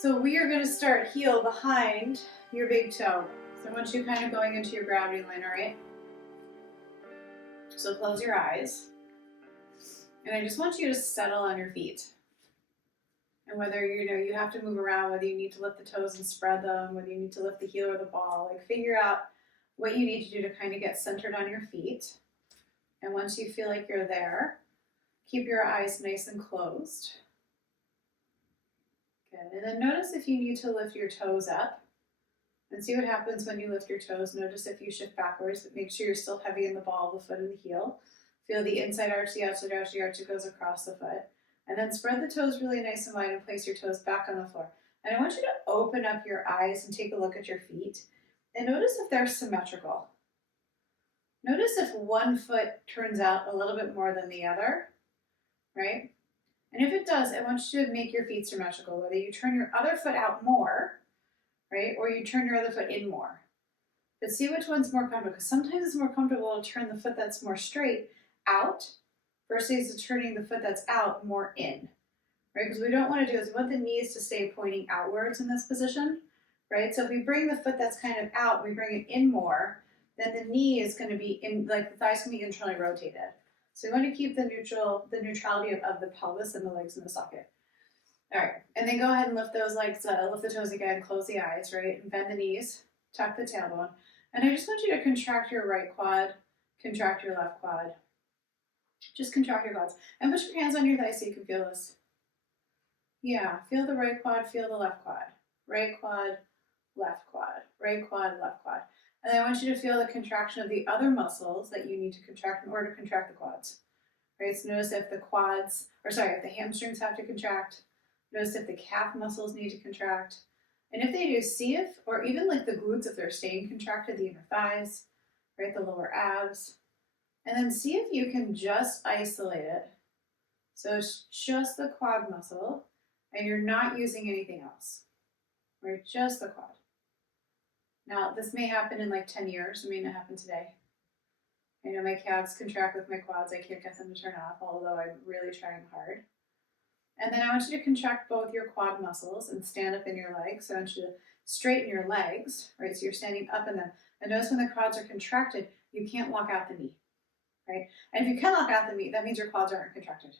So we are going to start heel behind your big toe. So I want you kind of going into your gravity line, all right? So close your eyes. And I just want you to settle on your feet. And whether you have to move around, whether you need to lift the toes and spread them, whether you need to lift the heel or the ball, like figure out what you need to do to kind of get centered on your feet. And once you feel like you're there, keep your eyes nice and closed. Good. And then notice if you need to lift your toes up and see what happens when you lift your toes. Notice if you shift backwards, but make sure you're still heavy in the ball, the foot, and the heel. Feel the inside arch, the outside arch, the arch that goes across the foot. And then spread the toes really nice and wide and place your toes back on the floor. And I want you to open up your eyes and take a look at your feet. And notice if they're symmetrical. Notice if one foot turns out a little bit more than the other, right? And if it does, I want you to make your feet symmetrical, whether you turn your other foot out more, right, or you turn your other foot in more. But see which one's more comfortable, because sometimes it's more comfortable to turn the foot that's more straight out versus turning the foot that's out more in, right? Because what we don't want to do is we want the knees to stay pointing outwards in this position, right? So if we bring the foot that's kind of out, we bring it in more, then the knee is going to be in, like the thighs can be internally rotated. So we want to keep the neutrality of the pelvis and the legs in the socket. All right, and then go ahead and lift those legs, lift the toes again, close the eyes, right? And bend the knees, tuck the tailbone. And I just want you to contract your right quad, contract your left quad. Just contract your quads. And put your hands on your thighs so you can feel this. Yeah, feel the right quad, feel the left quad. Right quad, left quad. Right quad, left quad. And I want you to feel the contraction of the other muscles that you need to contract in order to contract the quads. Right? So notice if if the hamstrings have to contract. Notice if the calf muscles need to contract. And if they do, see if, or even like the glutes, if they're staying contracted, the inner thighs, right, the lower abs. And then see if you can just isolate it. So it's just the quad muscle, and you're not using anything else, right? Just the quad. Now, this may happen in like 10 years. It may not happen today. I know my calves contract with my quads. I can't get them to turn off, although I'm really trying hard. And then I want you to contract both your quad muscles and stand up in your legs. So I want you to straighten your legs, right? So you're standing up in them. And notice when the quads are contracted, you can't lock out the knee, right? And if you can lock out the knee, that means your quads aren't contracted.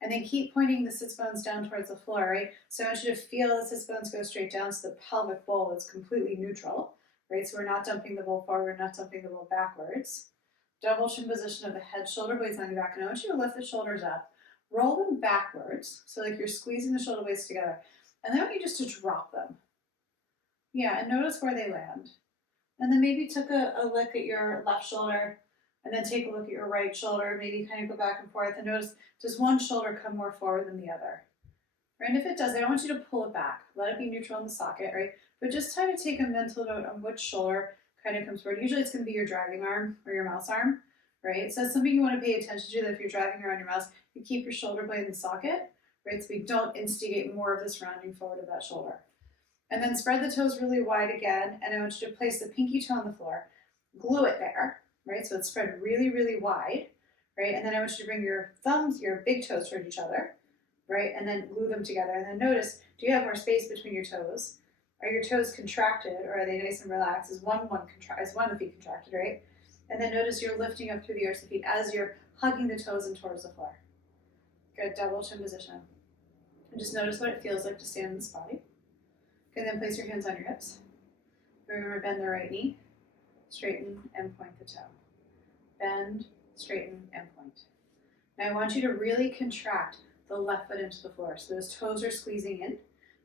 And then keep pointing the sits bones down towards the floor, right? So I want you to feel the sits bones go straight down so the pelvic bowl is completely neutral, right? So we're not dumping the bowl forward, we're not dumping the bowl backwards. Double chin position of the head, shoulder blades on your back. And I want you to lift the shoulders up, roll them backwards, so like you're squeezing the shoulder blades together. And then I want you just to drop them. Yeah, and notice where they land. And then maybe took a look at your left shoulder, and then take a look at your right shoulder, maybe kind of go back and forth, and notice, does one shoulder come more forward than the other? Right? And if it does, I don't want you to pull it back. Let it be neutral in the socket, right? But just try to take a mental note on which shoulder kind of comes forward. Usually it's going to be your driving arm or your mouse arm, right? So that's something you want to pay attention to, that if you're driving around your mouse, you keep your shoulder blade in the socket, right? So we don't instigate more of this rounding forward of that shoulder. And then spread the toes really wide again, and I want you to place the pinky toe on the floor, glue it there, right? So it's spread really, really wide, right? And then I want you to bring your thumbs, your big toes toward each other, right? And then glue them together. And then notice, do you have more space between your toes? Are your toes contracted, or are they nice and relaxed? Is one of the feet contracted, right? And then notice you're lifting up through the arch of the feet as you're hugging the toes in towards the floor. Good, double chin position. And just notice what it feels like to stand in this body. Okay, then place your hands on your hips. Remember, bend the right knee, straighten and point the toe. Bend, straighten, and point. Now I want you to really contract the left foot into the floor. So those toes are squeezing in.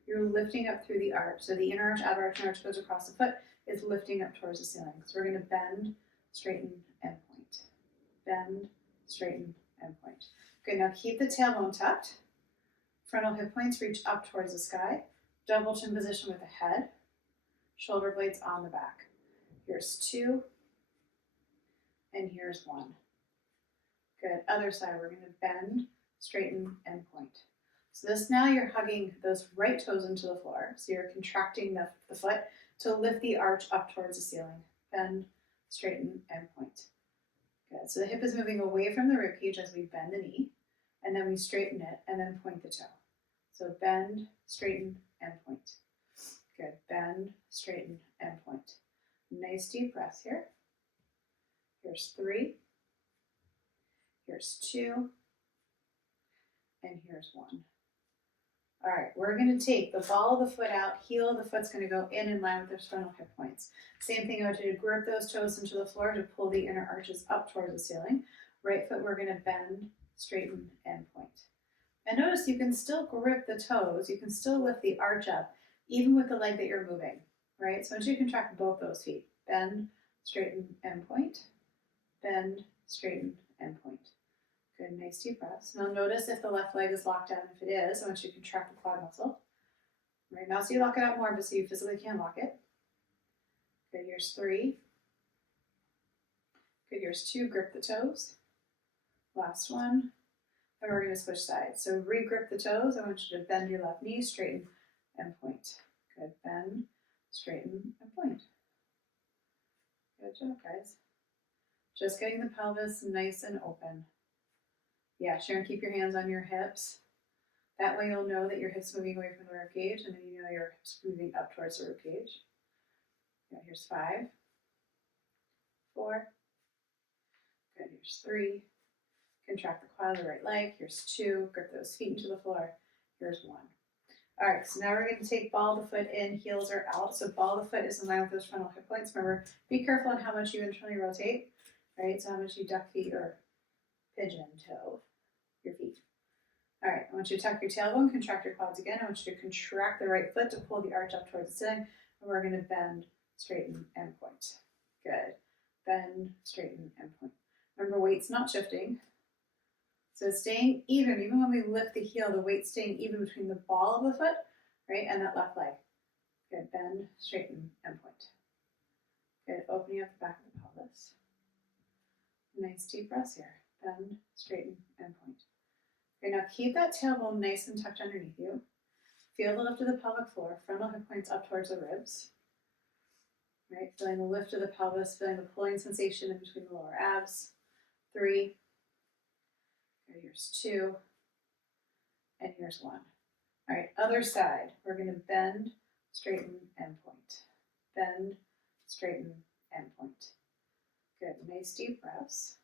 You're lifting up through the arch. So the inner arch, outer arch, and arch goes across the foot. Is lifting up towards the ceiling. So we're going to bend, straighten, and point. Bend, straighten, and point. Good, now keep the tailbone tucked. Frontal hip points reach up towards the sky. Double chin position with the head. Shoulder blades on the back. Here's 2. And here's 1. Good, other side, we're going to bend, straighten, and point. So this, now you're hugging those right toes into the floor. So you're contracting the foot to lift the arch up towards the ceiling. Bend, straighten, and point. Good, so the hip is moving away from the ribcage as we bend the knee, and then we straighten it, and then point the toe. So bend, straighten, and point. Good. Bend, straighten, and point. Nice deep breath here. Here's 3. Here's 2. And here's 1. All right, we're going to take the ball of the foot out, heel of the foot's going to go in line with those frontal hip points. Same thing, I want you to grip those toes into the floor to pull the inner arches up towards the ceiling. Right foot, we're going to bend, straighten, and point. And notice you can still grip the toes, you can still lift the arch up, even with the leg that you're moving, right? So I want you to contract both those feet. Bend, straighten, and point. Bend, straighten, and point. Good, nice deep breaths. Now notice if the left leg is locked down. If it is, I want you to contract the quad muscle. Right now, so you lock it out more, but so you physically can't lock it. Good, here's 3. Good, here's 2, grip the toes. Last one. And we're going to switch sides. So re-grip the toes. I want you to bend your left knee, straighten, and point. Good, bend, straighten, and point. Good job, guys. Just getting the pelvis nice and open. Yeah, Sharon, keep your hands on your hips. That way you'll know that your hips moving away from the rib cage, and then you know your hips moving up towards the rib cage. Yeah, here's 5, 4. Good, here's 3. Contract the quad of the right leg. Here's 2. Grip those feet into the floor. Here's 1. All right, so now we're going to take ball of the foot in, heels are out. So ball of the foot is in line with those frontal hip points. Remember, be careful on how much you internally rotate, right? So how much you duck feet or pigeon toe your feet. All right, I want you to tuck your tailbone, contract your quads again. I want you to contract the right foot to pull the arch up towards the ceiling. And we're going to bend, straighten, and point. Good. Bend, straighten, and point. Remember, weight's not shifting. So staying even when we lift the heel, the weight staying even between the ball of the foot, right, and that left leg. Good, bend, straighten, and point. Good, opening up the back of the pelvis. Nice deep breaths here. Bend, straighten, and point. Okay, now keep that tailbone nice and tucked underneath you. Feel the lift of the pelvic floor, frontal hip points up towards the ribs. Right, feeling the lift of the pelvis, feeling the pulling sensation in between the lower abs. 3. Here's 2, and here's 1. All right, other side. We're going to bend, straighten, and point. Bend, straighten, and point. Good, nice deep breaths.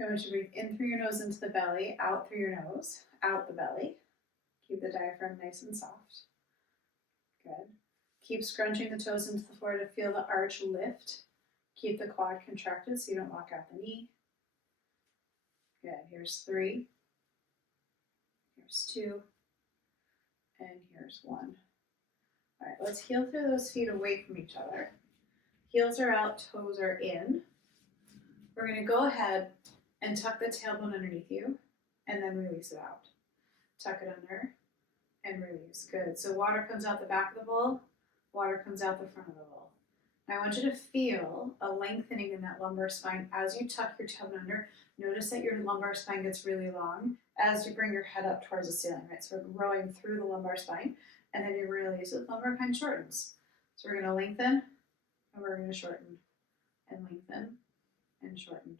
I want you to breathe in through your nose into the belly, out through your nose, out the belly. Keep the diaphragm nice and soft. Good. Keep scrunching the toes into the floor to feel the arch lift. Keep the quad contracted so you don't lock out the knee. Good, here's 3, here's 2, and here's 1. All right, let's heel through those feet away from each other. Heels are out, toes are in. We're going to go ahead and tuck the tailbone underneath you, and then release it out. Tuck it under, and release. Good, so water comes out the back of the bowl, water comes out the front of the bowl. Now I want you to feel a lengthening in that lumbar spine as you tuck your tailbone under. Notice that your lumbar spine gets really long as you bring your head up towards the ceiling, right? So we're growing through the lumbar spine, and then you release it, lumbar spine shortens. So we're going to lengthen, and we're going to shorten, and lengthen, and shorten.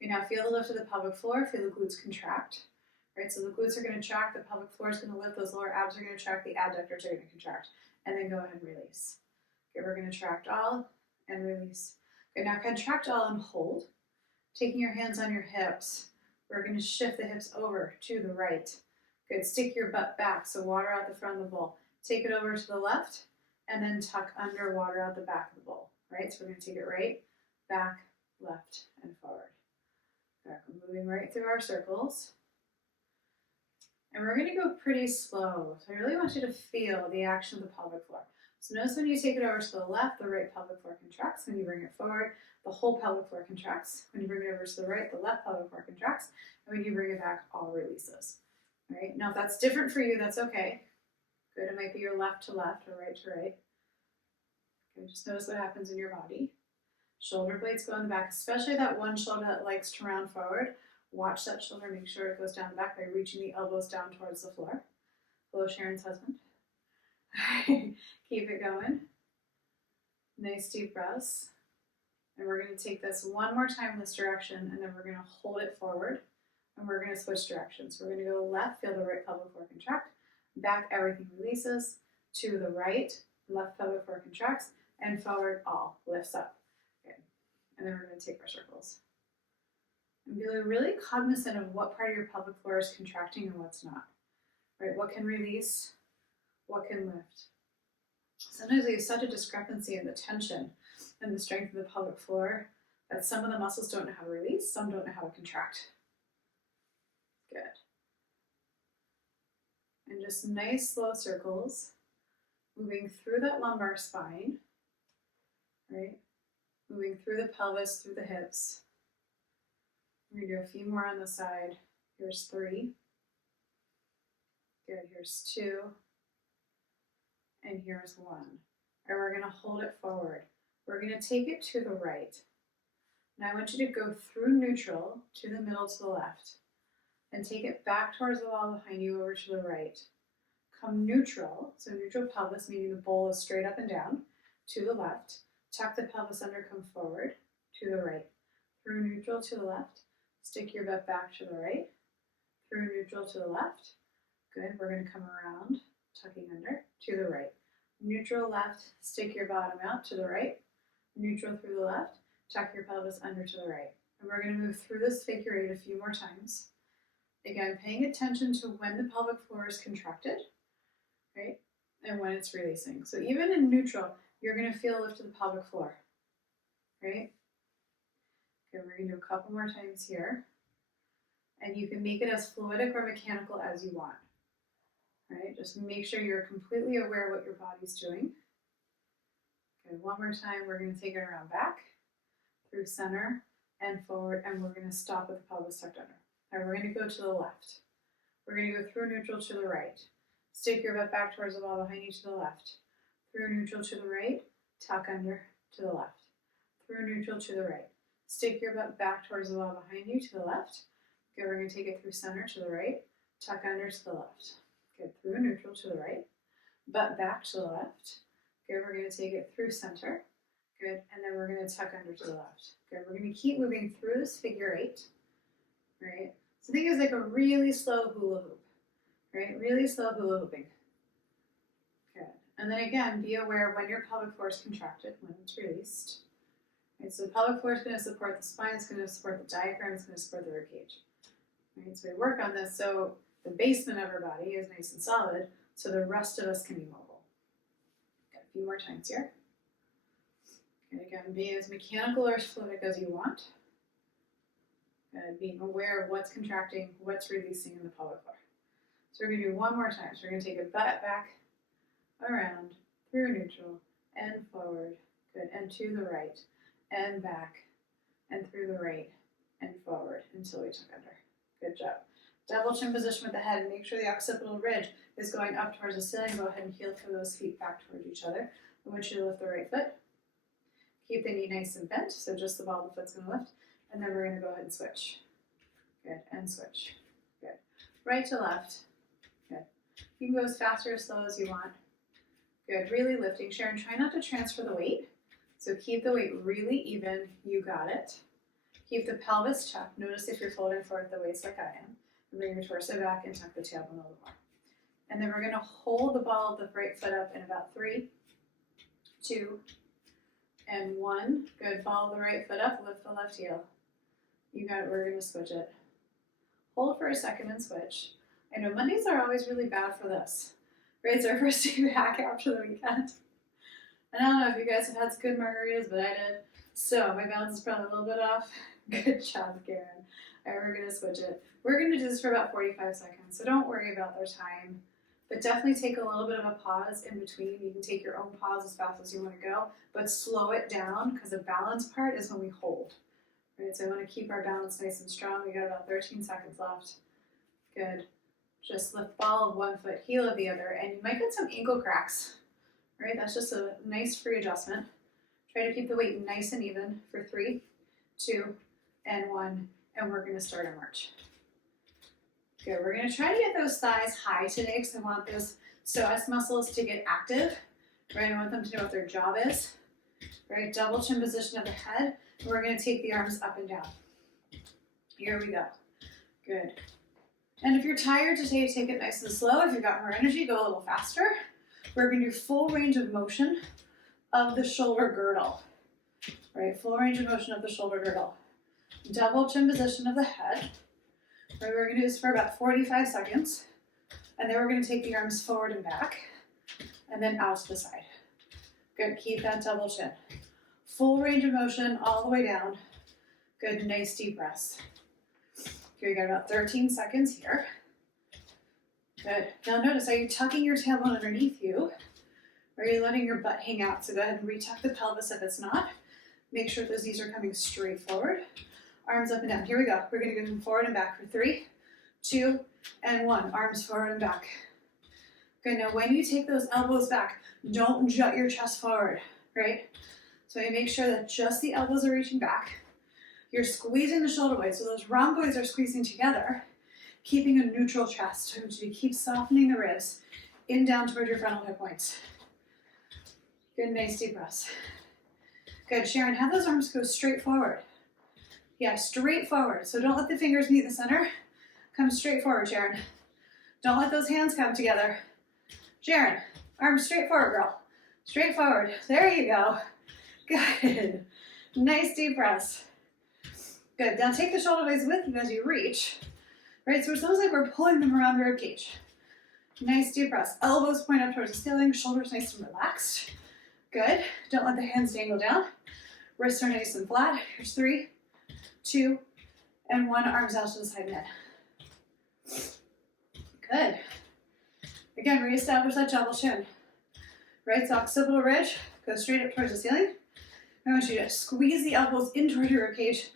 Okay, now feel the lift of the pelvic floor, feel the glutes contract, right? So the glutes are going to track, the pelvic floor is going to lift, those lower abs are going to track, the adductors are going to contract, and then go ahead and release. Okay, we're going to tract all and release. Okay, now contract all and hold. Taking your hands on your hips, we're going to shift the hips over to the right. Good, stick your butt back, so water out the front of the bowl. Take it over to the left, and then tuck under, water out the back of the bowl, right? So we're going to take it right, back, left, and forward. Back, we're moving right through our circles. And we're going to go pretty slow. So I really want you to feel the action of the pelvic floor. So notice when you take it over to the left, the right pelvic floor contracts. When you bring it forward, the whole pelvic floor contracts. When you bring it over to the right, the left pelvic floor contracts. And when you bring it back, all releases. All right? Now if that's different for you, that's okay. Good, it might be your left to left or right to right. Okay, just notice what happens in your body. Shoulder blades go in the back, especially that one shoulder that likes to round forward. Watch that shoulder, make sure it goes down the back by reaching the elbows down towards the floor. Hello, Sharon's husband. Keep it going. Nice deep breaths. And we're going to take this one more time in this direction, and then we're going to hold it forward. and we're going to switch directions. We're going to go left, feel the right pelvic floor contract, back, everything releases, to the right, left pelvic floor contracts, and forward, all lifts up. Good. And then we're going to take our circles. And be really cognizant of what part of your pelvic floor is contracting and what's not. Right? What can release, what can lift. Sometimes we have such a discrepancy in the tension and the strength of the pelvic floor that some of the muscles don't know how to release, some don't know how to contract. Good. And just nice slow circles, moving through that lumbar spine, right? Moving through the pelvis, through the hips. We're gonna do a few more on the side. Here's 3. Good, here's 2. And here's 1. And we're gonna hold it forward. We're gonna take it to the right. Now I want you to go through neutral to the middle to the left. And take it back towards the wall behind you over to the right. Come neutral, so neutral pelvis, meaning the bowl is straight up and down, to the left. Tuck the pelvis under, come forward, to the right. Through neutral to the left. Stick your butt back to the right. Through neutral to the left. Good, we're gonna come around, tucking under, to the right. Neutral left, stick your bottom out to the right. Neutral through the left, tuck your pelvis under to the right. And we're gonna move through this figure 8 a few more times. Again, paying attention to when the pelvic floor is contracted, right? And when it's releasing. So even in neutral, you're gonna feel a lift of the pelvic floor, right? Okay, we're gonna do a couple more times here. And you can make it as fluidic or mechanical as you want, right? Just make sure you're completely aware of what your body's doing. Okay, one more time, we're gonna take it around back, through center, and forward, and we're gonna stop with the pelvis tucked under. All right, we're gonna go to the left. We're gonna go through neutral to the right. Stick your butt back towards the wall behind you to the left. Through neutral to the right, tuck under to the left. Through neutral to the right. Stick your butt back towards the wall behind you to the left. Okay, we're gonna take it through center to the right, tuck under to the left. Good, through neutral to the right, butt back to the left. Good, we're gonna take it through center. Good, and then we're gonna tuck under to the left. Good, we're gonna keep moving through this figure 8, right? So think of it as like a really slow hula hoop, right? Really slow hula hooping. Good. And then again, be aware of when your pelvic floor is contracted, when it's released. Right, so the pelvic floor is going to support the spine, it's going to support the diaphragm, it's going to support the rib cage. Right, so we work on this so the basement of our body is nice and solid, so the rest of us can be mobile. Got a few more times here. And again, be as mechanical or as fluidic as you want. Being aware of what's contracting, what's releasing in the pelvic floor. So we're going to do one more time. So we're going to take a butt back, around, through neutral, and forward. Good, and to the right, and back, and through the right, and forward until we tuck under. Good job. Double chin position with the head, and make sure the occipital ridge is going up towards the ceiling. Go ahead and heel for those feet back towards each other. I want you to lift the right foot. Keep the knee nice and bent, so just the ball of the foot's going to lift. And then we're going to go ahead and switch. Good, and switch. Good. Right to left. Good. You can go as fast or as slow as you want. Good, really lifting. Sharon, try not to transfer the weight. So keep the weight really even. You got it. Keep the pelvis tucked. Notice if you're folding forward the waist like I am. And bring your torso back and tuck the tailbone a little more. And then we're going to hold the ball of the right foot up in about 3, 2, and 1. Good, ball of the right foot up, lift the left heel. You got it, we're going to switch it. Hold for a second and switch. I know Mondays are always really bad for this. Right, it's our first day back after the weekend. And I don't know if you guys have had some good margaritas, but I did. So my balance is probably a little bit off. Good job, Karen. All right, we're going to switch it. We're going to do this for about 45 seconds, so don't worry about their time. But definitely take a little bit of a pause in between. You can take your own pause as fast as you want to go, but slow it down because the balance part is when we hold. Right, so I want to keep our balance nice and strong. We got about 13 seconds left. Good. Just lift ball of one foot, heel of the other, and you might get some ankle cracks. Right, that's just a nice free adjustment. Try to keep the weight nice and even for 3, 2, and 1, and we're going to start our march. Good, we're going to try to get those thighs high today because I want those psoas muscles to get active. Right, I want them to know what their job is. Right, double chin position of the head. And we're going to take the arms up and down. Here we go. Good. And if you're tired today, take it nice and slow. If you've got more energy, go a little faster. We're going to do full range of motion of the shoulder girdle. Right, full range of motion of the shoulder girdle. Double chin position of the head. Right, we're going to do this for about 45 seconds. And then we're going to take the arms forward and back. And then out to the side. Good, keep that double chin. Full range of motion all the way down. Good, nice deep breaths. Here you got about 13 seconds here. Good. Now notice, are you tucking your tailbone underneath you? Or are you letting your butt hang out? So go ahead and retuck the pelvis if it's not. Make sure those knees are coming straight forward. Arms up and down. Here we go. We're going to go forward and back for 3, 2, and 1. Arms forward and back. Good. Now when you take those elbows back, don't jut your chest forward, right? So you make sure that just the elbows are reaching back. You're squeezing the shoulder blades, so those rhomboids are squeezing together, keeping a neutral chest. I want you to keep softening the ribs in down toward your frontal hip points. Good, nice deep breaths. Good, Sharon, have those arms go straight forward. Yeah, straight forward. So don't let the fingers meet the center. Come straight forward, Sharon. Don't let those hands come together. Sharon, arms straight forward, girl. Straight forward. There you go. Good. Nice deep breaths. Good. Now take the shoulder blades with you as you reach. Right, so it's almost like we're pulling them around the rib cage. Nice deep breaths. Elbows point up towards the ceiling, shoulders nice and relaxed. Good. Don't let the hands dangle down. Wrists are nice and flat. Here's 3, 2, and 1. Arms out to the side and in. Good. Again, reestablish that double chin. Right, so occipital ridge, go straight up towards the ceiling. I want you to squeeze the elbows in toward your rib cage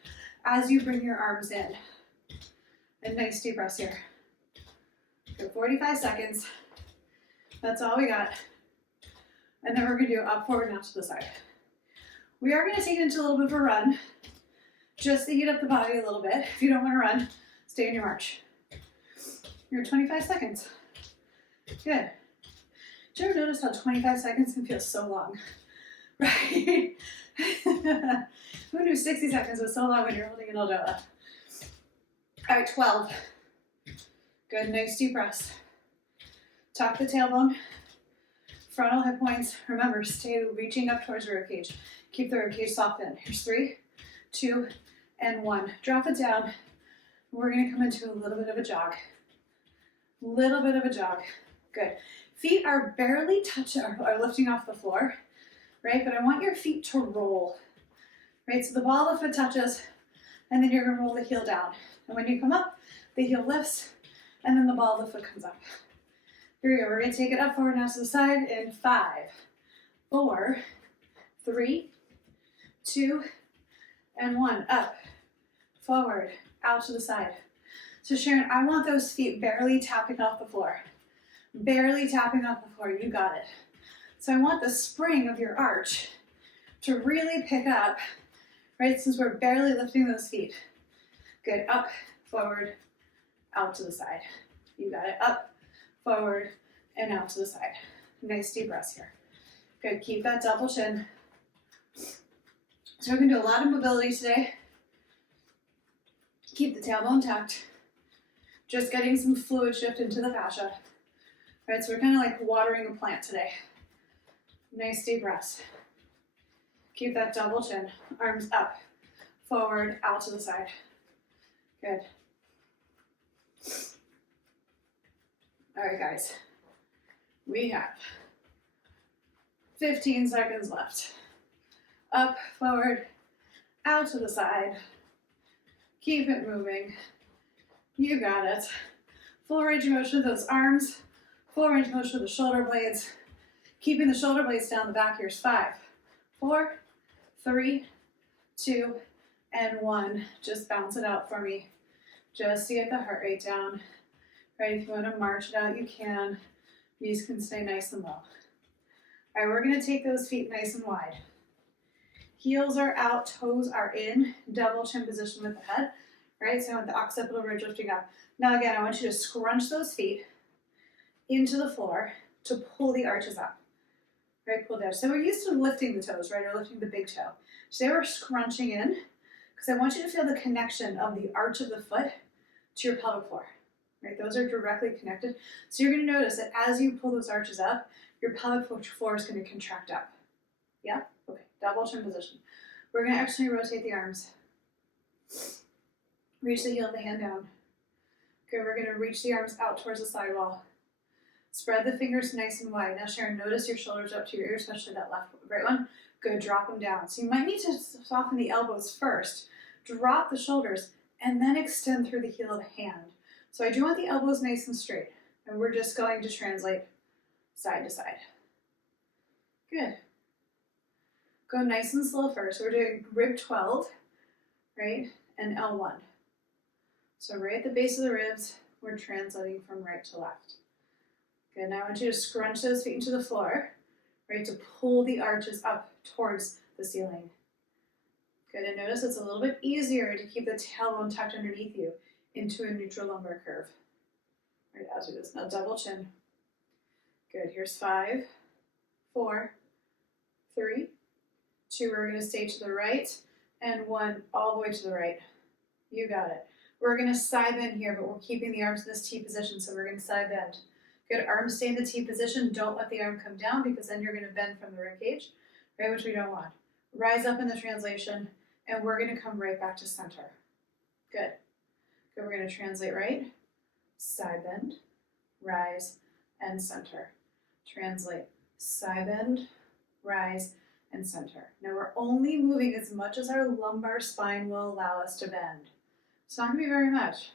as you bring your arms in. And nice deep breaths here. Good, 45 seconds. That's all we got. And then we're going to do up, forward, and out to the side. We are going to take it into a little bit of a run, just to heat up the body a little bit. If you don't want to run, stay in your march. You're 25 seconds. Good. Did you ever notice how 25 seconds can feel so long? Right? Who knew 60 seconds was so long when you're holding an ELDOA? All right, 12. Good, nice deep breaths. Tuck the tailbone, frontal hip points. Remember, stay reaching up towards the rib cage. Keep the rib cage soft in. Here's 3, 2, and 1. Drop it down. We're gonna come into a little bit of a jog. Little bit of a jog. Good. Feet are barely touching, are lifting off the floor, right? But I want your feet to roll, right? So the ball of the foot touches, and then you're gonna roll the heel down. And when you come up, the heel lifts, and then the ball of the foot comes up. Here we go. We're gonna take it up, forward, now to the side in 5, 4, 3, 2, and 1. Up, forward, out to the side. So Sharon, I want those feet barely tapping off the floor. Barely tapping off the floor, you got it. So I want the spring of your arch to really pick up, right, since we're barely lifting those feet. Good, up, forward, out to the side. You got it, up, forward, and out to the side. Nice deep breaths here. Good, keep that double chin. So we're gonna do a lot of mobility today. Keep the tailbone tucked. Just getting some fluid shift into the fascia. Right, so we're kind of like watering a plant today. Nice deep breaths. Keep that double chin. Arms up, forward, out to the side. Good. All right, guys. We have 15 seconds left. Up, forward, out to the side. Keep it moving. You got it. Full range of motion of those arms. Full range of motion of the shoulder blades. Keeping the shoulder blades down the back. Here's 5, 4, 3, 2, and 1. Just bounce it out for me. Just to get the heart rate down. Right, if you want to march it out, you can. Knees can stay nice and low. All right, we're going to take those feet nice and wide. Heels are out, toes are in. Double chin position with the head. Right, so I want the occipital ridge lifting up. Now again, I want you to scrunch those feet into the floor to pull the arches up. Right, pull down. So we're used to lifting the toes, right, or lifting the big toe. Today we're scrunching in because I want you to feel the connection of the arch of the foot to your pelvic floor, right? Those are directly connected. So you're going to notice that as you pull those arches up, your pelvic floor is going to contract up. Yeah? Okay, double chin position. We're going to externally rotate the arms. Reach the heel of the hand down. Good, we're going to reach the arms out towards the side wall. Spread the fingers nice and wide. Now, Sharon, notice your shoulders up to your ears, especially that right one. Good, drop them down. So you might need to soften the elbows first. Drop the shoulders, and then extend through the heel of the hand. So I do want the elbows nice and straight, and we're just going to translate side to side. Good. Go nice and slow first. We're doing rib 12, right, and L1. So right at the base of the ribs, we're translating from right to left. Good, now I want you to scrunch those feet into the floor, right, to pull the arches up towards the ceiling. Good, and notice it's a little bit easier to keep the tailbone tucked underneath you into a neutral lumbar curve. Right, as we do this. Now double chin. Good, here's 5, 4, 3, 2, we're going to stay to the right, and 1 all the way to the right. You got it. We're going to side bend here, but we're keeping the arms in this T position, so we're going to side bend. Good, arms stay in the T position. Don't let the arm come down because then you're going to bend from the rib cage, right, which we don't want. Rise up in the translation, and we're going to come right back to center. Good. Good, we're going to translate right, side bend, rise, and center. Translate, side bend, rise, and center. Now we're only moving as much as our lumbar spine will allow us to bend. It's not going to be very much,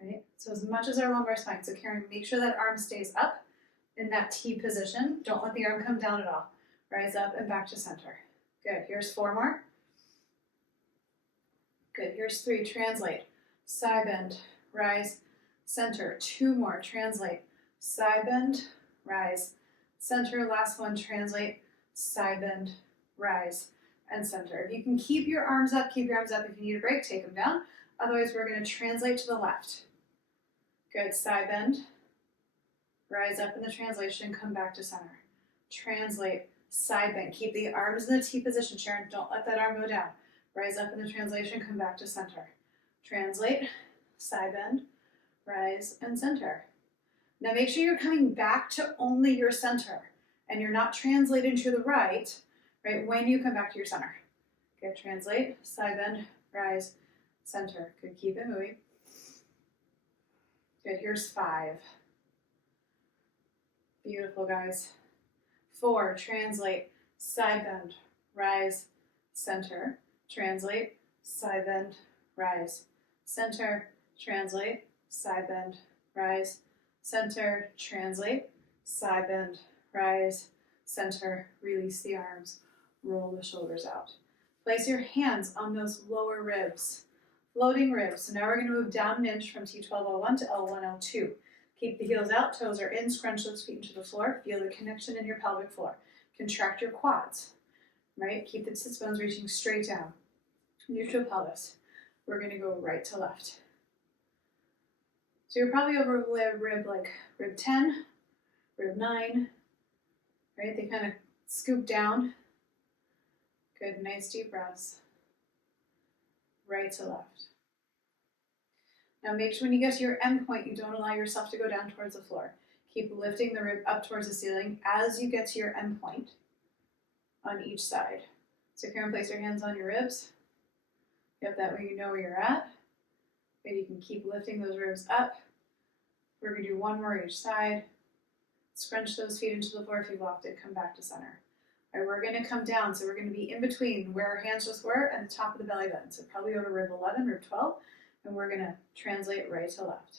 right? So as much as our lumbar spine. So Karen, make sure that arm stays up in that T position. Don't let the arm come down at all. Rise up and back to center. Good, here's 4 more. Good, here's 3, translate, side bend, rise, center. 2 more, translate, side bend, rise, center. Last one, translate, side bend, rise, and center. If you can keep your arms up, keep your arms up. If you need a break, take them down. Otherwise, we're going to translate to the left. Good, side bend, rise up in the translation, come back to center. Translate, side bend. Keep the arms in the T position, Sharon. Don't let that arm go down. Rise up in the translation, come back to center. Translate, side bend, rise, and center. Now make sure you're coming back to only your center and you're not translating to the right, when you come back to your center. Good, translate, side bend, rise, center. Good, keep it moving. Good, here's 5. Beautiful, guys. 4, translate, side bend, rise, center. Translate, side bend, rise, center. Translate, side bend, rise, center. Translate, side bend, rise, center. Release the arms, roll the shoulders out. Place your hands on those lower ribs, floating ribs. So now we're going to move down an inch from T12L1 to L1L2. Keep the heels out, toes are in, scrunch those feet into the floor. Feel the connection in your pelvic floor. Contract your quads, right? Keep the sits bones reaching straight down. Neutral pelvis. We're going to go right to left. So you're probably over rib like rib 10, rib 9, right? They kind of scoop down. Good, nice deep breaths. Right to left. Now make sure when you get to your end point, you don't allow yourself to go down towards the floor. Keep lifting the rib up towards the ceiling as you get to your end point on each side. So Karen, place your hands on your ribs. Yep, that way you know where you're at. Good, you can keep lifting those ribs up. We're going to do 1 more each side. Scrunch those feet into the floor if you've locked it. Come back to center. All right, we're going to come down. So we're going to be in between where our hands just were and the top of the belly button. So probably over rib 11, rib 12. And we're going to translate right to left.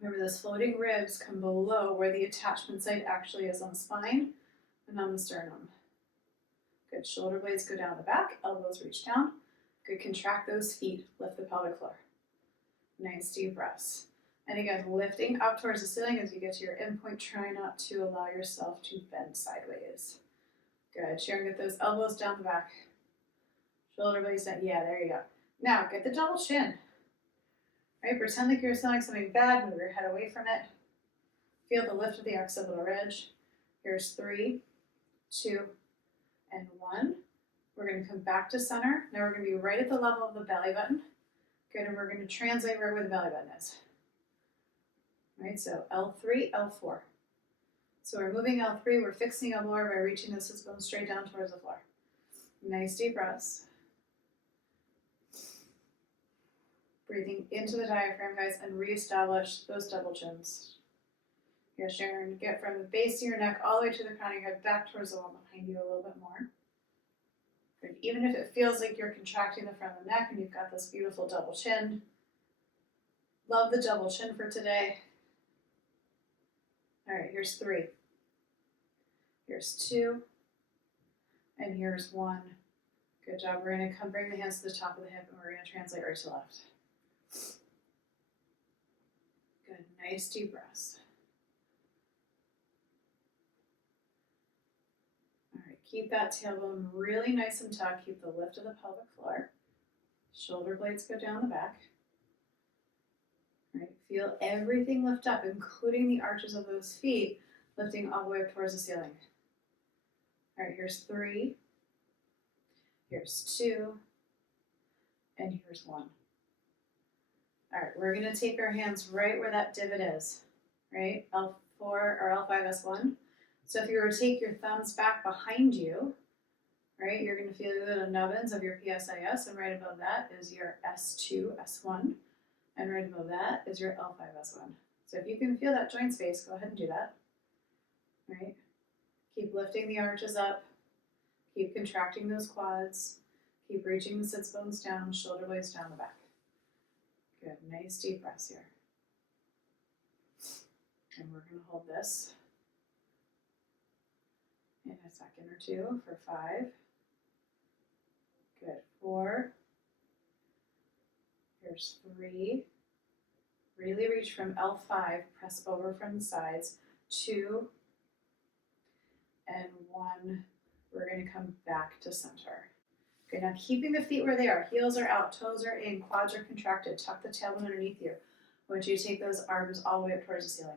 Remember, those floating ribs come below where the attachment site actually is on the spine and on the sternum. Good, shoulder blades go down the back, elbows reach down. Good, contract those feet, lift the pelvic floor. Nice deep breaths. And again, lifting up towards the ceiling as you get to your end point. Try not to allow yourself to bend sideways. Good, Sharon, get those elbows down the back. Shoulder blades down, yeah, there you go. Now, get the double chin. Right, pretend like you're smelling something bad, move your head away from it. Feel the lift of the occipital ridge. Here's 3, 2, and 1. We're going to come back to center. Now we're going to be right at the level of the belly button. Good, and we're going to translate right where the belly button is. All right, so L3, L4. So we're moving L3, we're fixing elbow by reaching the sits bone straight down towards the floor. Nice deep breaths. Breathing into the diaphragm, guys, and reestablish those double chins. Here, Sharon, get from the base of your neck all the way to the crown of your head, back towards the wall behind you a little bit more. Good. Even if it feels like you're contracting the front of the neck and you've got this beautiful double chin, love the double chin for today. All right, here's 3. Here's 2. And here's 1. Good job. We're going to come bring the hands to the top of the hip and we're going to translate right to left. Good. Nice deep breaths. All right. Keep that tailbone really nice and tucked. Keep the lift of the pelvic floor. Shoulder blades go down the back. All right. Feel everything lift up, including the arches of those feet, lifting all the way up towards the ceiling. All right. Here's 3. Here's 2. And here's 1. All right, we're going to take our hands right where that divot is, right? L4 or L5S1. So if you were to take your thumbs back behind you, right, you're going to feel the little nubbins of your PSIS, and right above that is your S2, S1, and right above that is your L5S1. So if you can feel that joint space, go ahead and do that, right? Keep lifting the arches up, keep contracting those quads, keep reaching the sits bones down, shoulder blades down the back. Good, nice deep breaths here. And we're going to hold this in a second or two for 5. Good, 4. Here's 3. Really reach from L5, press over from the sides. 2 and 1. We're going to come back to center. Okay, now keeping the feet where they are. Heels are out, toes are in, quads are contracted. Tuck the tailbone underneath you. I want you to take those arms all the way up towards the ceiling.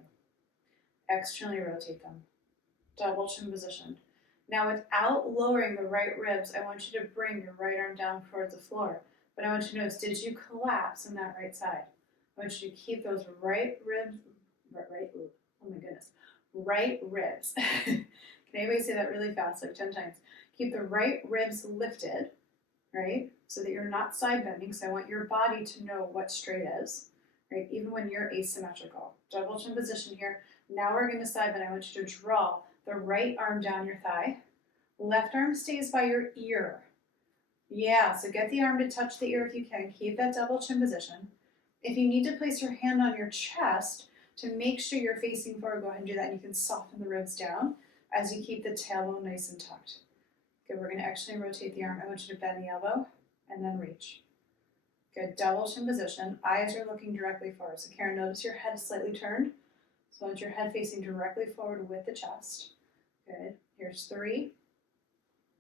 Externally rotate them. Double chin position. Now without lowering the right ribs, I want you to bring your right arm down towards the floor. But I want you to notice, did you collapse on that right side? I want you to keep those right ribs, right ribs. Can anybody say that really fast, like 10 times? Keep the right ribs lifted, right? So that you're not side bending, so I want your body to know what straight is, right? Even when you're asymmetrical. Double chin position here. Now we're going to side bend. I want you to draw the right arm down your thigh. Left arm stays by your ear. Yeah, so get the arm to touch the ear if you can. Keep that double chin position. If you need to place your hand on your chest to make sure you're facing forward, go ahead and do that. And you can soften the ribs down as you keep the tailbone nice and tucked. Good, we're going to actually rotate the arm. I want you to bend the elbow and then reach. Good, double chin position. Eyes are looking directly forward. So Karen, notice your head is slightly turned. So I want your head facing directly forward with the chest. Good, here's 3.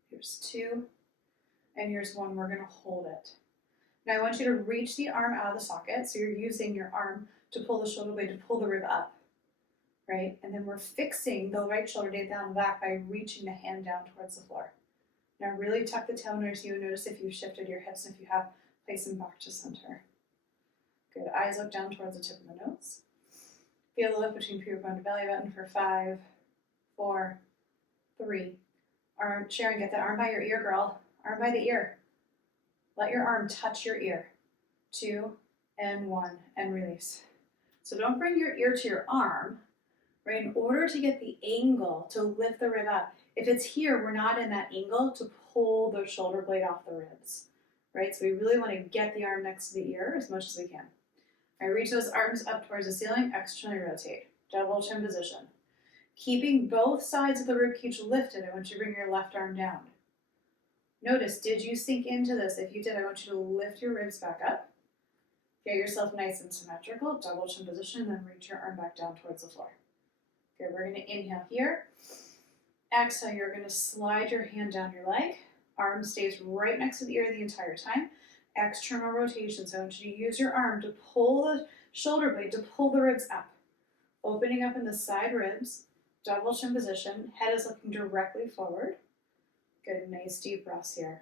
Here's 2. And here's 1. We're going to hold it. Now I want you to reach the arm out of the socket. So you're using your arm to pull the shoulder blade, to pull the rib up. Right? And then we're fixing the right shoulder blade down the back by reaching the hand down towards the floor. Now really tuck the tail underneath you. Notice if you've shifted your hips, and if you have, place them back to center. Good. Eyes look down towards the tip of the nose. Feel the lift between pubic bone to belly button for 5, 4, 3. Arm, Sharon, get that arm by your ear, girl. Arm by the ear. Let your arm touch your ear. 2 and 1 and release. So don't bring your ear to your arm, right? In order to get the angle to lift the rib up. If it's here, we're not in that angle to pull the shoulder blade off the ribs, right? So we really want to get the arm next to the ear as much as we can. All right, reach those arms up towards the ceiling, externally rotate. Double chin position. Keeping both sides of the rib cage lifted, I want you to bring your left arm down. Notice, did you sink into this? If you did, I want you to lift your ribs back up. Get yourself nice and symmetrical, double chin position, and then reach your arm back down towards the floor. Okay, we're going to inhale here. Exhale, you're going to slide your hand down your leg. Arm stays right next to the ear the entire time. External rotation, so I want you to use your arm to pull the shoulder blade, to pull the ribs up. Opening up in the side ribs, double chin position, head is looking directly forward. Good, nice deep breaths here.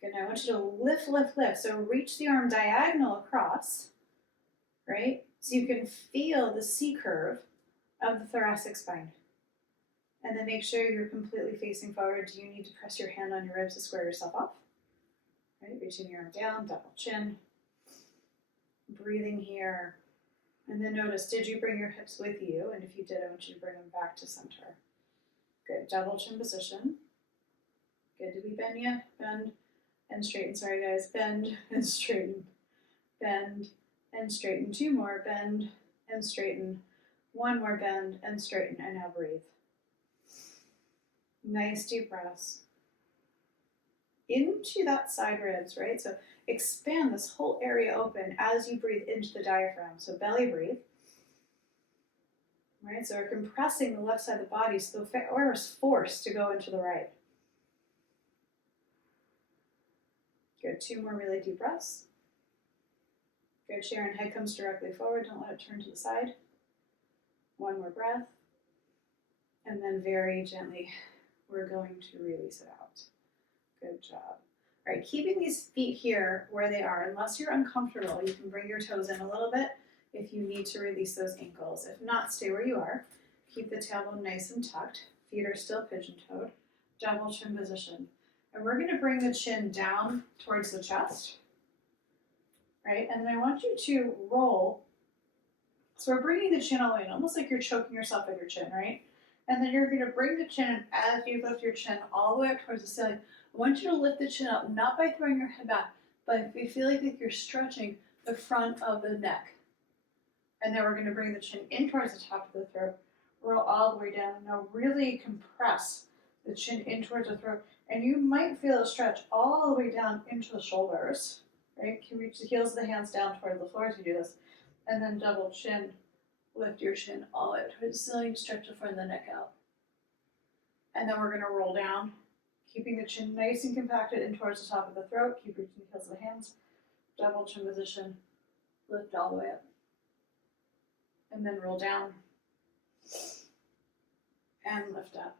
Good, now I want you to lift, lift, lift. So reach the arm diagonal across, right? So you can feel the C curve of the thoracic spine. And then make sure you're completely facing forward. Do you need to press your hand on your ribs to square yourself off? Right, reaching your arm down, double chin. Breathing here. And then notice, did you bring your hips with you? And if you did, I want you to bring them back to center. Good, double chin position. Good, did we bend yet? Bend and straighten, sorry guys. Bend and straighten. Bend and straighten. Two more, bend and straighten. One more, bend and straighten, and now breathe. Nice deep breaths. Into that side ribs, right? So expand this whole area open as you breathe into the diaphragm. So belly breathe. Right? So we're compressing the left side of the body so the air is forced to go into the right. Good. Two more really deep breaths. Good. Sharon, head comes directly forward. Don't let it turn to the side. One more breath. And then very gently, we're going to release it out. Good job. All right, keeping these feet here where they are, unless you're uncomfortable, you can bring your toes in a little bit if you need to release those ankles. If not, stay where you are. Keep the tailbone nice and tucked. Feet are still pigeon-toed. Double chin position. And we're going to bring the chin down towards the chest, right? And then I want you to roll. So we're bringing the chin all the way in, almost like you're choking yourself with your chin, right? And then you're going to bring the chin as you lift your chin all the way up towards the ceiling. I want you to lift the chin up, not by throwing your head back, but if you feel like you're stretching the front of the neck. And then we're going to bring the chin in towards the top of the throat, roll all the way down. Now really compress the chin in towards the throat. And you might feel a stretch all the way down into the shoulders, right? You can reach the heels of the hands down toward the floor as you do this. And then double chin, lift your chin all the way up towards the ceiling, stretch the front of the neck out. And then we're going to roll down, keeping the chin nice and compacted in towards the top of the throat. Keep reaching the heels of the hands. Double chin position. Lift all the way up. And then roll down. And lift up.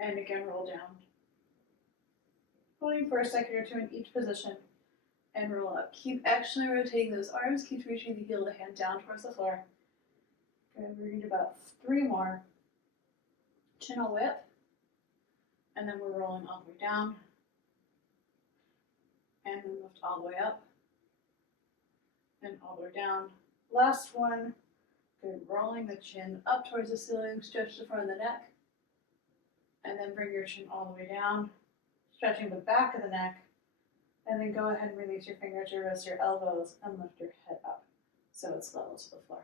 And again, roll down. Holding for a second or two in each position. And roll up. Keep actually rotating those arms. Keep reaching the heel of the hand down towards the floor. Good. We're going to do about 3 more. Chin will whip. And then we're rolling all the way down. And then lift all the way up. And all the way down. Last one. Good. Rolling the chin up towards the ceiling. Stretch the front of the neck. And then bring your chin all the way down. Stretching the back of the neck. And then go ahead and release your fingers, your wrists, your elbows, and lift your head up so it's level to the floor.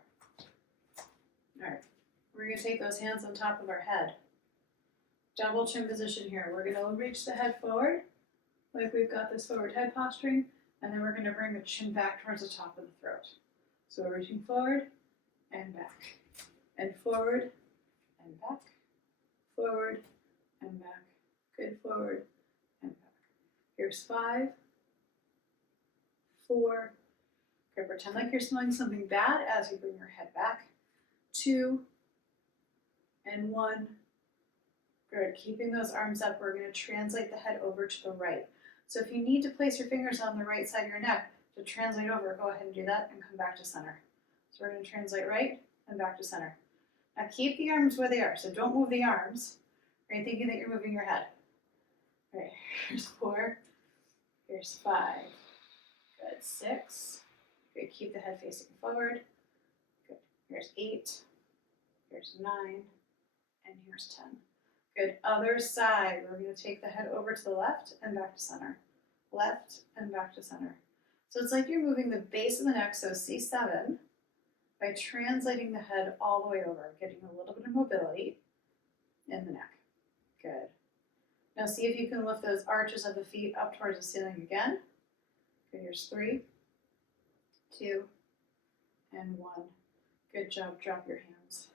All right. We're going to take those hands on top of our head. Double chin position here. We're going to reach the head forward, like we've got this forward head posturing, and then we're going to bring the chin back towards the top of the throat. So we're reaching forward and back, and forward and back, forward and back. Good, forward and back. Here's 5, 4. Okay, pretend like you're smelling something bad as you bring your head back. 2 and 1. Good. Keeping those arms up, we're going to translate the head over to the right. So if you need to place your fingers on the right side of your neck to translate over, go ahead and do that and come back to center. So we're going to translate right and back to center. Now keep the arms where they are. So don't move the arms, right? Thinking that you're moving your head. All right, here's 4. Here's 5. Good. 6. Good. Keep the head facing forward. Good. Here's 8. Here's 9. And here's 10. Good. Other side. We're going to take the head over to the left and back to center. Left and back to center. So it's like you're moving the base of the neck, so C7, by translating the head all the way over, getting a little bit of mobility in the neck. Good. Now see if you can lift those arches of the feet up towards the ceiling again. Good. Here's 3, 2, and 1. Good job. Drop your hands.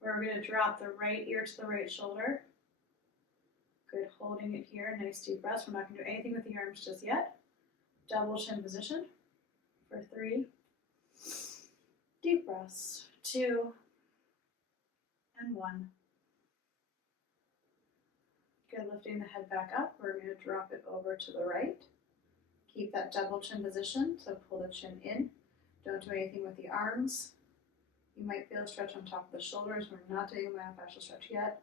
We're going to drop the right ear to the right shoulder. Good, holding it here, nice deep breaths. We're not going to do anything with the arms just yet. Double chin position for 3. Deep breaths, 2, and 1. Good, lifting the head back up. We're going to drop it over to the right. Keep that double chin position, so pull the chin in. Don't do anything with the arms. You might feel a stretch on top of the shoulders. We're not doing a myofascial stretch yet.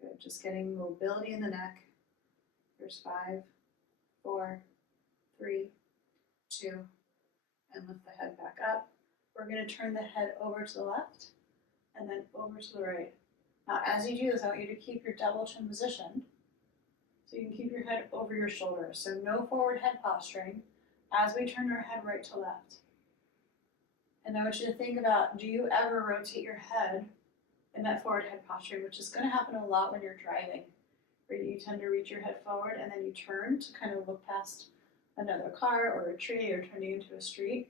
Good, just getting mobility in the neck. Here's 5, 4, 3, 2, and lift the head back up. We're going to turn the head over to the left and then over to the right. Now, as you do this, I want you to keep your double chin position so you can keep your head over your shoulders. So no forward head posturing as we turn our head right to left. And I want you to think about, do you ever rotate your head in that forward head posturing, which is going to happen a lot when you're driving, where you tend to reach your head forward and then you turn to kind of look past another car or a tree or turning into a street.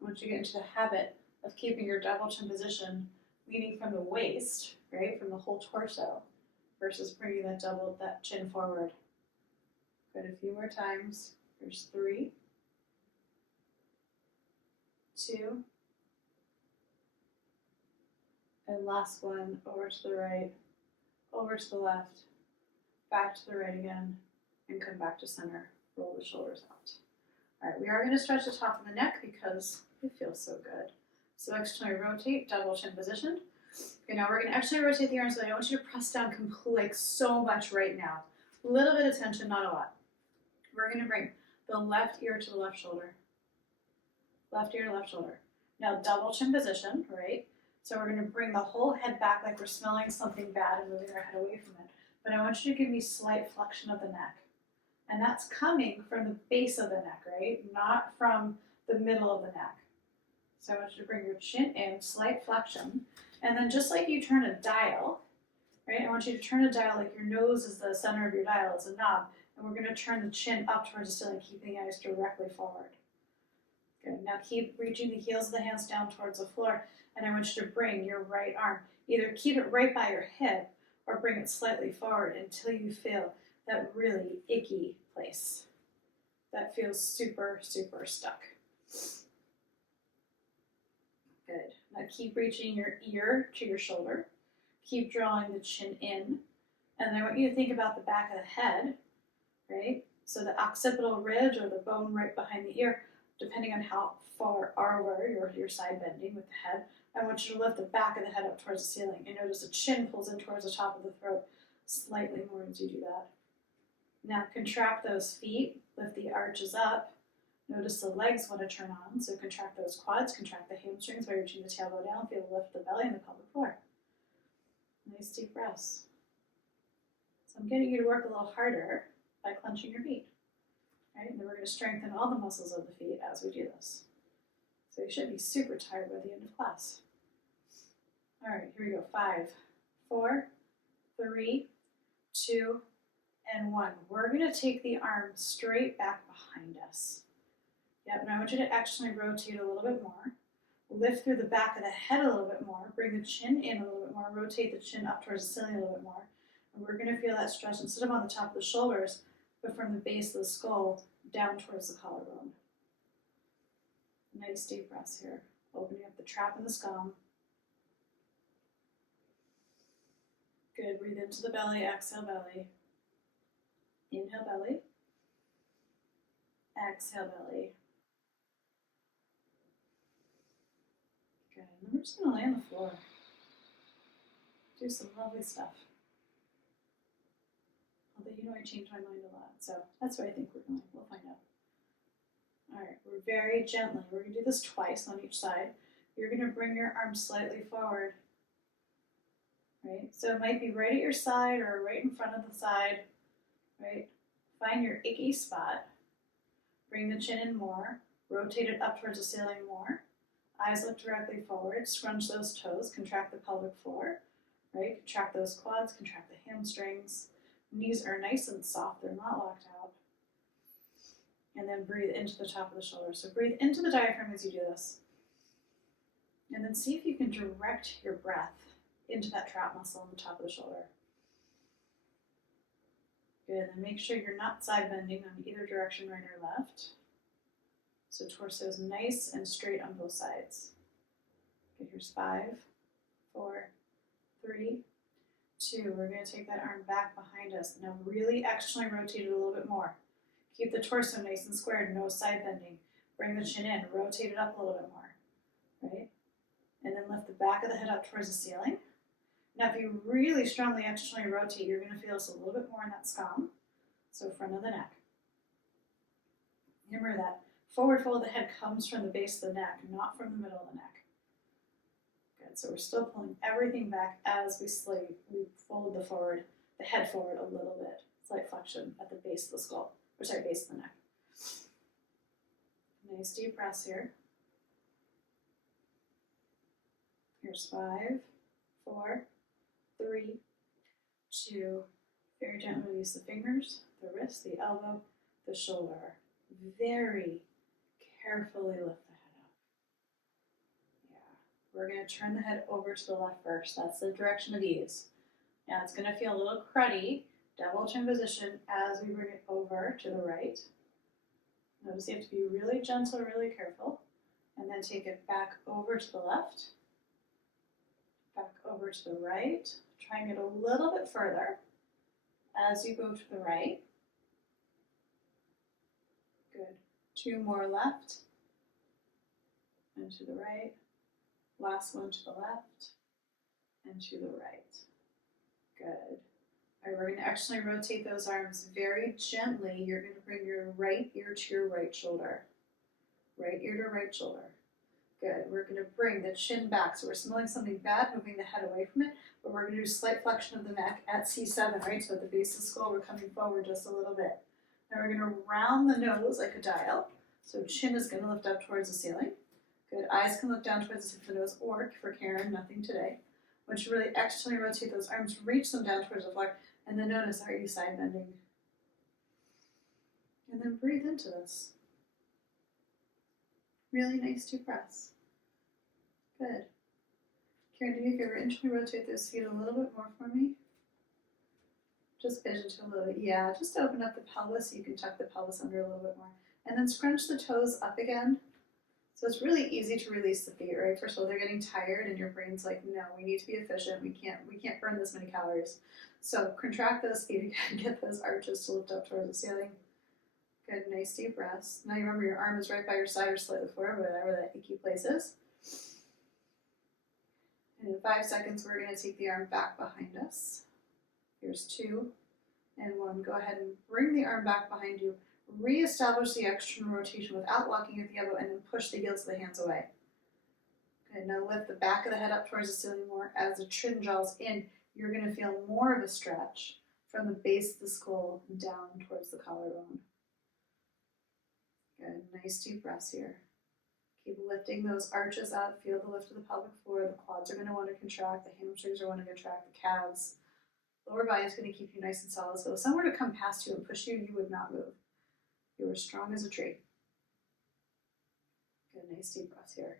I want you to get into the habit of keeping your double chin position leaning from the waist, right, from the whole torso, versus bringing that chin forward. Good, a few more times. Here's 3, 2, and last one, over to the right, over to the left, back to the right again, and come back to center. Roll the shoulders out. All right, we are going to stretch the top of the neck because it feels so good. So externally rotate, double chin position. Okay, now we're going to actually rotate the arms, but I don't want you to press down completely, like so much right now. A little bit of tension, not a lot. We're going to bring the left ear to the left shoulder. Left ear to left shoulder. Now double chin position, right? So we're going to bring the whole head back like we're smelling something bad and moving our head away from it. But I want you to give me slight flexion of the neck. And that's coming from the base of the neck, right? Not from the middle of the neck. So I want you to bring your chin in, slight flexion. And then just like you turn a dial, right? I want you to turn a dial like your nose is the center of your dial, it's a knob. And we're going to turn the chin up towards the ceiling, keeping the eyes directly forward. Good. Now keep reaching the heels of the hands down towards the floor. And I want you to bring your right arm. Either keep it right by your hip or bring it slightly forward until you feel that really icky place. That feels super, super stuck. Good. Now keep reaching your ear to your shoulder. Keep drawing the chin in. And I want you to think about the back of the head, right? So the occipital ridge or the bone right behind the ear, depending on how far over your side bending with the head, I want you to lift the back of the head up towards the ceiling. And notice the chin pulls in towards the top of the throat slightly more as you do that. Now contract those feet, lift the arches up. Notice the legs want to turn on, so contract those quads, contract the hamstrings by reaching the tailbone down, feel the lift of the belly and the pelvic floor. Nice deep breaths. So I'm getting you to work a little harder by clenching your feet. Right? And then we're going to strengthen all the muscles of the feet as we do this. So you should be super tired by the end of class. All right, here we go. 5, 4, 3, 2, and 1. We're going to take the arm straight back behind us. Yep, and I want you to actually rotate a little bit more. Lift through the back of the head a little bit more. Bring the chin in a little bit more. Rotate the chin up towards the ceiling a little bit more. And we're going to feel that stretch instead of on the top of the shoulders, but from the base of the skull down towards the collarbone. Nice deep breaths here. Opening up the trap and the SCOM. Good. Breathe into the belly. Exhale belly. Inhale belly. Exhale belly. Good. And then we're just going to lay on the floor. Do some lovely stuff. Although you know I change my mind a lot, so that's where I think we're going. We'll find out. All right, we're very gently. We're going to do this twice on each side. You're going to bring your arms slightly forward. Right? So it might be right at your side or right in front of the side. Right? Find your icky spot. Bring the chin in more. Rotate it up towards the ceiling more. Eyes look directly forward. Scrunch those toes. Contract the pelvic floor. Right? Contract those quads. Contract the hamstrings. Knees are nice and soft. They're not locked out. And then breathe into the top of the shoulder. So breathe into the diaphragm as you do this. And then see if you can direct your breath into that trap muscle on the top of the shoulder. Good, and make sure you're not side bending on either direction, right or left. So torso is nice and straight on both sides. Okay, here's 5, 4, 3, 2. We're going to take that arm back behind us. Now really externally rotate it a little bit more. Keep the torso nice and squared, no side bending. Bring the chin in, rotate it up a little bit more, right? And then lift the back of the head up towards the ceiling. Now if you really strongly externally rotate, you're going to feel this a little bit more in that SCOM, so front of the neck. Remember that forward fold of the head comes from the base of the neck, not from the middle of the neck. Good, so we're still pulling everything back as we fold the head forward a little bit. Slight flexion at the base of the skull, or sorry, base of the neck. Nice deep breaths here. Here's 5, 4, 3, 2. Very gently release the fingers, the wrist, the elbow, the shoulder. Very carefully lift the head up. Yeah. We're going to turn the head over to the left first. That's the direction of ease. Now it's going to feel a little cruddy, double chin position as we bring it over to the right. Notice you have to be really gentle, really careful. And then take it back over to the left, back over to the right. Trying it a little bit further as you go to the right. Good. 2 more left and to the right. Last one to the left and to the right. Good. All right, we're going to actually rotate those arms very gently. You're going to bring your right ear to your right shoulder. Right ear to right shoulder. Good. We're going to bring the chin back. So we're smelling something bad, moving the head away from it, but we're going to do a slight flexion of the neck at C7, right? So at the base of the skull, we're coming forward just a little bit. Now we're going to round the nose like a dial. So chin is going to lift up towards the ceiling. Good. Eyes can look down towards the tip of the nose, or for Karen, nothing today. Once you really externally rotate those arms, reach them down towards the floor, and then notice, are you side bending? And then breathe into this. Really nice deep breaths. Good. Karen, do me a favor, internally rotate those feet a little bit more for me. Just edge into a little bit. Yeah, just to open up the pelvis so you can tuck the pelvis under a little bit more. And then scrunch the toes up again. So it's really easy to release the feet, right? First of all, they're getting tired and your brain's like, no, we need to be efficient. We can't burn this many calories. So contract those feet again, get those arches to lift up towards the ceiling. Good, nice deep breaths. Now you remember your arm is right by your side or slightly forward, whatever that icky place is. And in 5 seconds, we're going to take the arm back behind us. Here's 2 and 1. Go ahead and bring the arm back behind you. Re-establish the external rotation without locking at the elbow, and then push the heels of the hands away. Good, now lift the back of the head up towards the ceiling more. As the chin draws in, you're going to feel more of a stretch from the base of the skull down towards the collarbone. Good, nice deep breaths here. Keep lifting those arches up, feel the lift of the pelvic floor. The quads are going to want to contract, the hamstrings are going to contract, the calves. Lower body is going to keep you nice and solid. So if someone were to come past you and push you, you would not move. You are strong as a tree. Good, nice deep breaths here.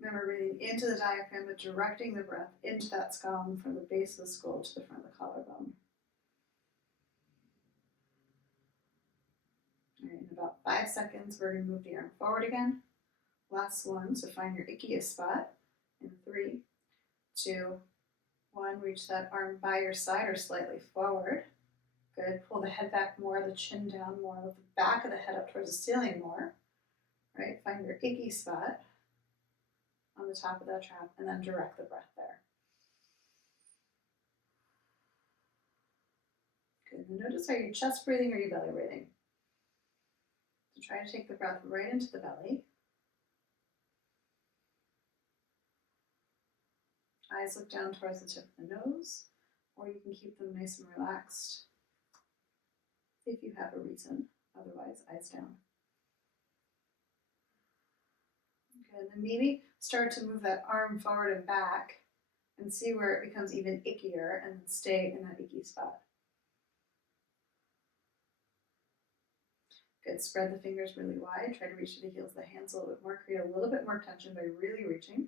Remember, breathing into the diaphragm, but directing the breath into that SCOM from the base of the skull to the front of the collarbone. All right, in about 5 seconds, we're going to move the arm forward again. Last one, so find your ickiest spot. In 3, 2, 1, reach that arm by your side or slightly forward. Good, pull the head back more, the chin down more, lift the back of the head up towards the ceiling more. Right, find your icky spot on the top of that trap, and then direct the breath there. Good, and notice, are you chest breathing or are you belly breathing? So try to take the breath right into the belly. Eyes look down towards the tip of the nose, or you can keep them nice and relaxed if you have a reason. Otherwise, eyes down. Good, then maybe start to move that arm forward and back and see where it becomes even ickier, and then stay in that icky spot. Good, spread the fingers really wide. Try to reach to the heels of the hands a little bit more. Create a little bit more tension by really reaching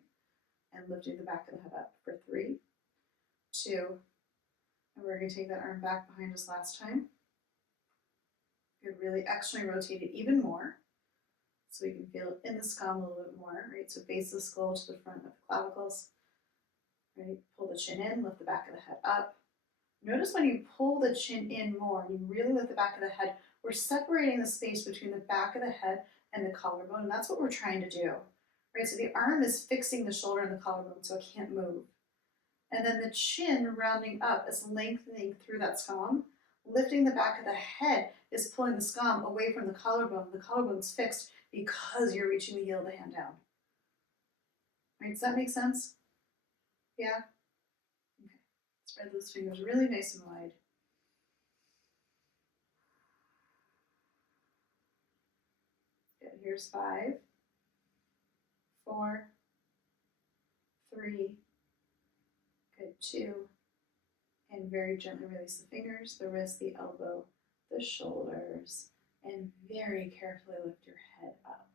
and lifting the back of the head up for 3, 2, and we're going to take that arm back behind us last time. Good, really externally rotate it even more so we can feel it in the SCOM a little bit more, right? So base of the skull to the front of the clavicles. right? Pull the chin in, lift the back of the head up. Notice when you pull the chin in more, you really lift the back of the head, we're separating the space between the back of the head and the collarbone, and that's what we're trying to do, right? So the arm is fixing the shoulder and the collarbone so it can't move. And then the chin rounding up is lengthening through that SCOM. Lifting the back of the head is pulling the SCOM away from the collarbone. The collarbone's fixed because you're reaching the heel of the hand down. Right, does that make sense? Yeah? Okay. Spread those fingers really nice and wide. Good, here's 5, 4, 3, good, 2, and very gently release the fingers, the wrist, the elbow, the shoulders, and very carefully lift your head up.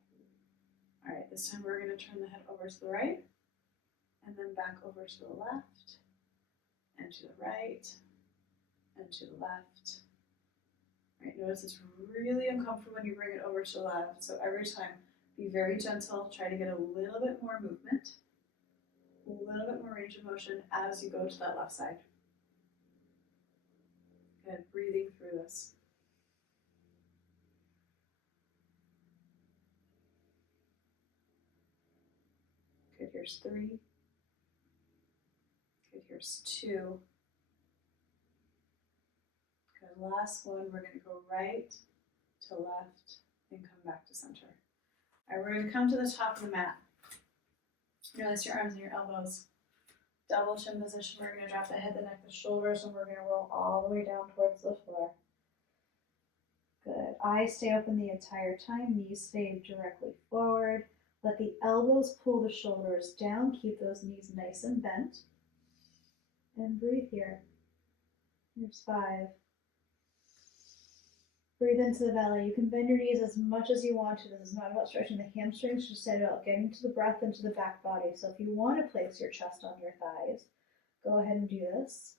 All right, this time we're going to turn the head over to the right, and then back over to the left, and to the right, and to the left. All right, notice it's really uncomfortable when you bring it over to the left, so every time be very gentle, try to get a little bit more movement, a little bit more range of motion as you go to that left side. Good, breathing through this. Good, here's 3. Good, here's 2. Good, last one, we're going to go right to left and come back to center. All right, we're going to come to the top of the mat. Notice your arms and your elbows. Double chin position. We're going to drop the head, the neck, the shoulders, and we're going to roll all the way down towards the floor. Good. Eyes stay open the entire time. Knees stay directly forward. Let the elbows pull the shoulders down. Keep those knees nice and bent. And breathe here. Here's 5. Breathe into the belly. You can bend your knees as much as you want to. This is not about stretching the hamstrings, just about getting to the breath into the back body. So if you want to place your chest on your thighs, go ahead and do this.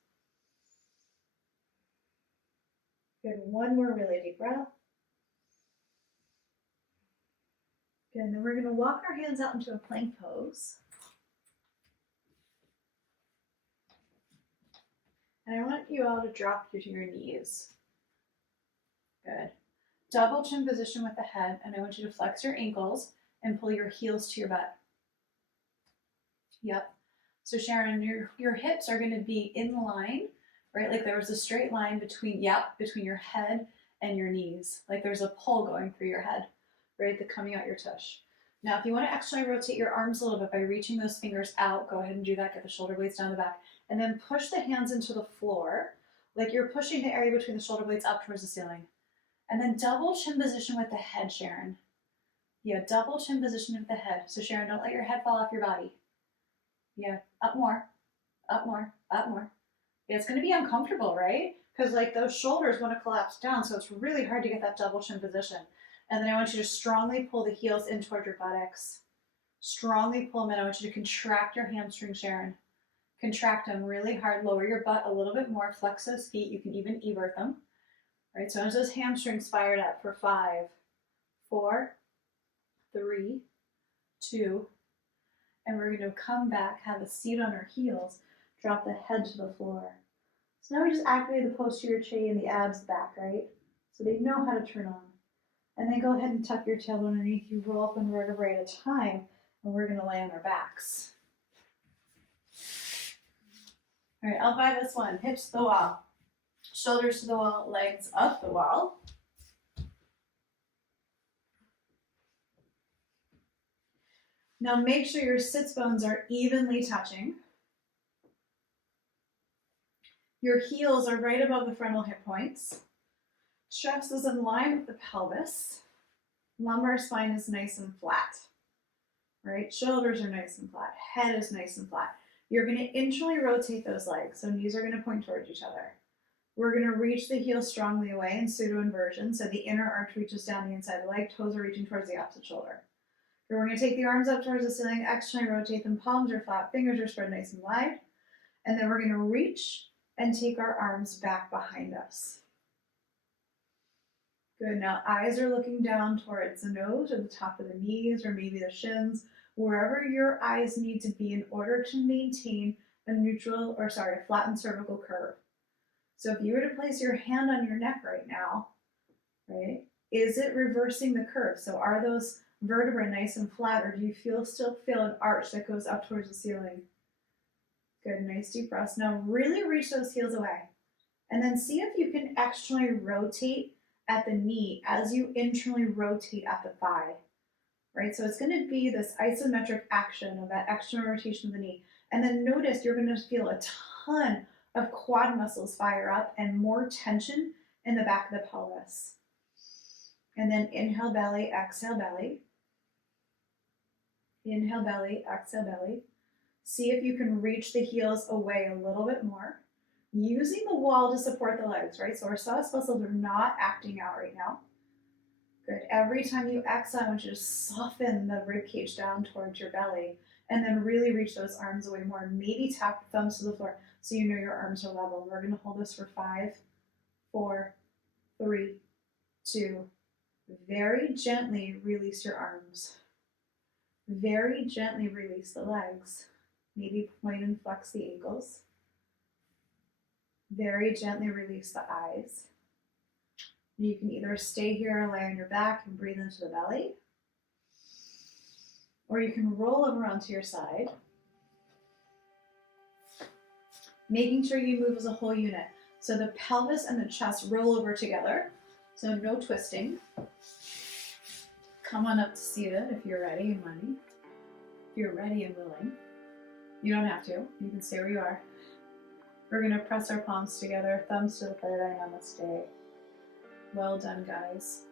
Good. One more really deep breath. Good. And then we're going to walk our hands out into a plank pose. And I want you all to drop to your knees. Good. Double chin position with the head, and I want you to flex your ankles and pull your heels to your butt. Yep. So Sharon, your hips are going to be in line, right? Like there was a straight line between your head and your knees. Like there's a pull going through your head, right? Coming out your tush. Now, if you want to actually rotate your arms a little bit by reaching those fingers out, go ahead and do that. Get the shoulder blades down the back, and then push the hands into the floor, like you're pushing the area between the shoulder blades up towards the ceiling. And then double chin position with the head, Sharon. Yeah, double chin position with the head. So Sharon, don't let your head fall off your body. Yeah, up more, up more, up more. Yeah, it's going to be uncomfortable, right? Because like those shoulders want to collapse down, so it's really hard to get that double chin position. And then I want you to strongly pull the heels in toward your buttocks. Strongly pull them in. I want you to contract your hamstrings, Sharon. Contract them really hard. Lower your butt a little bit more. Flex those feet. You can even evert them. All right, so as those hamstrings fired up for 5, 4, 3, 2, and we're going to come back, have a seat on our heels, drop the head to the floor. So now we just activate the posterior chain and the abs back, right? So they know how to turn on. And then go ahead and tuck your tailbone underneath you, roll up one vertebrae at a time, and we're going to lay on our backs. All right, I'll buy this one. Hips to the wall. Shoulders to the wall, legs up the wall. Now make sure your sits bones are evenly touching. Your heels are right above the frontal hip points. Chest is in line with the pelvis. Lumbar spine is nice and flat. Right? Shoulders are nice and flat. Head is nice and flat. You're going to internally rotate those legs, so knees are going to point towards each other. We're going to reach the heel strongly away in pseudo inversion, so the inner arch reaches down the inside of the leg, toes are reaching towards the opposite shoulder. So we're going to take the arms up towards the ceiling, externally rotate them, palms are flat, fingers are spread nice and wide, and then we're going to reach and take our arms back behind us. Good, now eyes are looking down towards the nose or the top of the knees or maybe the shins, wherever your eyes need to be in order to maintain a flattened cervical curve. So if you were to place your hand on your neck right now, right, is it reversing the curve? So are those vertebrae nice and flat, or do you still feel an arch that goes up towards the ceiling? Good, nice deep breaths. Now really reach those heels away. And then see if you can externally rotate at the knee as you internally rotate at the thigh, right? So it's going to be this isometric action of that external rotation of the knee. And then notice you're going to feel a ton of quad muscles fire up and more tension in the back of the pelvis. And then inhale belly, exhale belly. Inhale belly, exhale belly. See if you can reach the heels away a little bit more, using the wall to support the legs, right? So our psoas muscles are not acting out right now. Good. Every time you exhale, I want you to soften the rib cage down towards your belly, and then really reach those arms away more. Maybe tap the thumbs to the floor so you know your arms are level. We're going to hold this for 5, 4, 3, 2. Very gently release your arms. Very gently release the legs. Maybe point and flex the ankles. Very gently release the eyes. You can either stay here or lay on your back and breathe into the belly, or you can roll over onto your side, making sure you move as a whole unit. So the pelvis and the chest roll over together, so no twisting. Come on up to seated if you're ready and willing. If you're ready and willing. You don't have to. You can stay where you are. We're going to press our palms together, thumbs to the third eye, namaste. Well done, guys.